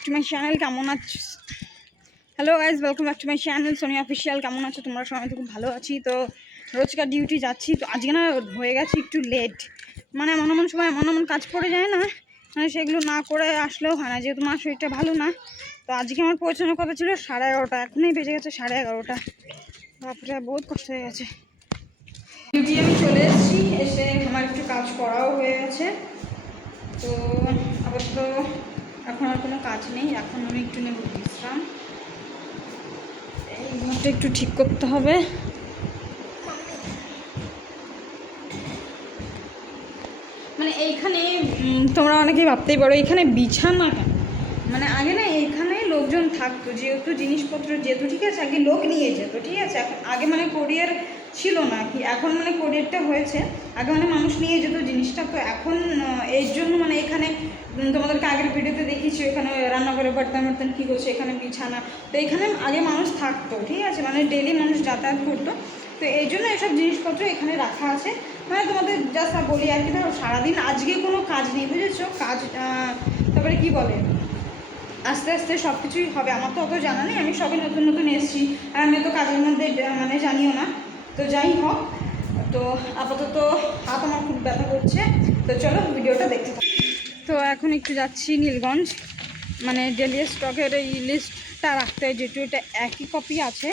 Back to my channel কেমন আছো hello guys welcome back to my channel Soni official কেমন আছো? তোমরা সবাই তো খুব ভালো আছি, তো রোজকার ডিউটি যাচ্ছি, তো আজকে না হয়ে গেছে একটু লেট মানে এমন এমন সময় এমন এমন কাজ পড়ে যায় না মানে সেগুলো না করে আসলেও হয় না, যেহেতু আমার শরীরটা ভালো না, তো আজকে আমার পৌঁছানোর কথা ছিল সাড়ে এগারোটা, এখনই বেজে গেছে সাড়ে এগারোটা। বাপরে, বহুত কষ্ট হয়ে গেছে। ডিউটি আমি চলে এসেছি, এসে আমার একটু কাজ করাও হয়ে গেছে, তো আপাতত এখন আর কোনো কাজ নেই, এখন আমি একটু নেব বিশ্রাম। এই ঘরটা একটু ঠিক করতে হবে। মানে এইখানে তোমরা অনেকেই ভাবতেই পারো এখানে বিছানা কেন? মানে আগে না এইখানে লোকজন থাকতো, যেহেতু জিনিসপত্র যেত, ঠিক আছে? আগে লোক নিয়ে যেত, ঠিক আছে? এখন আগে মানে কোরিয়ার ছিল না কি, এখন মানে কোরিয়ারটা হয়েছে। আগে মানে মানুষ নিয়ে যেত জিনিসটা, তো এখন এর জন্য মানে এখানে তোমাদেরকে আগের ভিডিওতে দেখিয়েছি, এখানে রান্নাঘরে বার্তান বার্তান কী করছে, এখানে বিছানা। তো এখানে আগে মানুষ থাকতো, ঠিক আছে? মানে ডেলি মানুষ যাতায়াত করতো। তো এই জন্য এসব জিনিসপত্র এখানে রাখা আছে। মানে তোমাদের জাস্ট বলি আর কি, ধরো সারাদিন আজকে কোনো কাজ নেই, বুঝেছ? কাজ তারপরে কি বলে? আস্তে আস্তে সব কিছুই হবে। আমার তো অত জানা নেই, আমি সবে নতুন নতুন এসেছি। আর আমি তো কাজের মধ্যে মানে জানিও না। তো যাই হোক, তো আপাতত হাত আমার খুব ব্যথা করছে, তো চলো ভিডিওটা দেখতে তো এখন একটু যাচ্ছি নীলগঞ্জ মানে ডেলি স্টকের এই লিস্টটা রাখতে হয় যেটু এটা একই কপি আছে।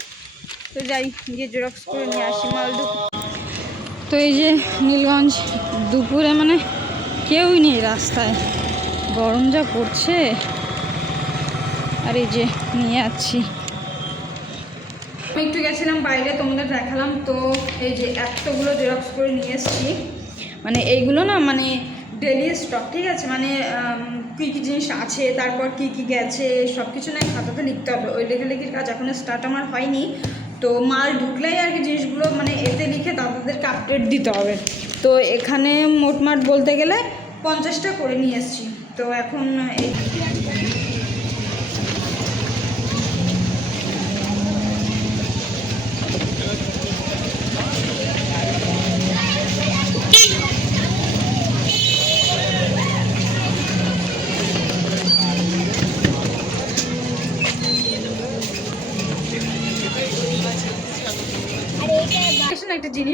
তো যাই, গিয়ে জেরক্স করে নিয়ে আসি মালদু। তো এই যে নীলগঞ্জ, দুপুরে মানে কেউই নেই রাস্তায়। গরম যা পড়ছে। আর এই যে নিয়ে যাচ্ছি। আমি একটু গেছিলাম বাইরে, তোমাদের দেখালাম। তো এই যে এতগুলো জেরক্স করে নিয়ে এসেছি। মানে এইগুলো না মানে ডেলি স্টক ঠিক আছে? মানে কী কী জিনিস আছে, তারপর কি কি গেছে সব কিছু না খাতাতে লিখতে হবে। ওই লেখালেখির কাজ এখনও স্টার্ট আমার হয়নি। তো মাল ঢুকলেই আর কি জিনিসগুলো মানে এতে লিখে দাদাদেরকে আপডেট দিতে হবে। তো এখানে মোটমাট বলতে গেলে পঞ্চাশটা করে নিয়ে এসেছি। তো এখন এই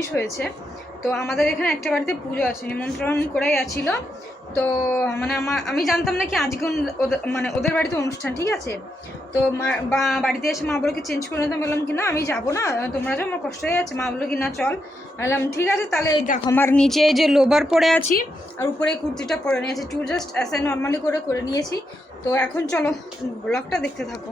জিনিস হয়েছে। তো আমাদের এখানে একটা বাড়িতে পুজো আছে, নিমন্ত্রণ করে গেছিল তো মানে আমার আমি জানতাম না কি আজকে মানে ওদের বাড়িতে অনুষ্ঠান, ঠিক আছে? তো মা বাড়িতে এসে মা বলোকে চেঞ্জ করে নিতাম বললাম কি, না, আমি যাব না। তোমরা যাও, আমার কষ্ট হয়ে যাচ্ছে মা বলো কি, না, চল। বললাম, ঠিক আছে, তাহলে দেখো, আমার নিচে যে লোবার পরে আছি, আর উপরে কুর্তিটা পরে নিয়েছি। টু জাস্ট অ্যাসাই নর্মালি করে করে নিয়েছি। তো এখন চলো ব্লগটা দেখতে থাকো।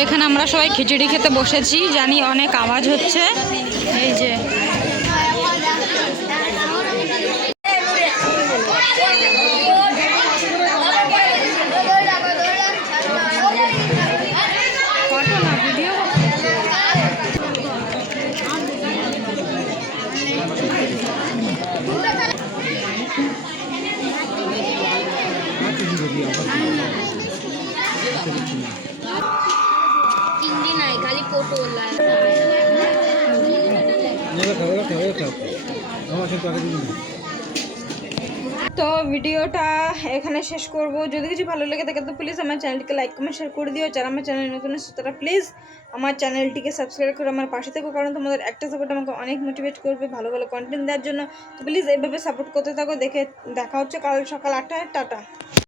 আমরা সবাই খিচুড়ি খেতে বসেছি জানি অনেক আওয়াজ হচ্ছে। এই যে। তো ভিডিওটা এখানে শেষ করব। যদি কিছু ভালো লেগে থাকে, তো প্লিজ আমার চ্যানেলটিকে লাইক কমেন্ট শেয়ার করে দিও। যারা আমার চ্যানেল নতুন এসেছে, তারা প্লিজ আমার চ্যানেলটিকে সাবস্ক্রাইব করে আমার পাশে থেকো, কারণ তোমাদের একটা সাপোর্ট আমাকে অনেক মোটিভেট করবে ভালো ভালো কন্টেন্ট দেওয়ার জন্য। তো প্লিজ এইভাবে সাপোর্ট করতে থাকো, দেখে দেখা হচ্ছে কাল সকাল আটটায়। টাটা।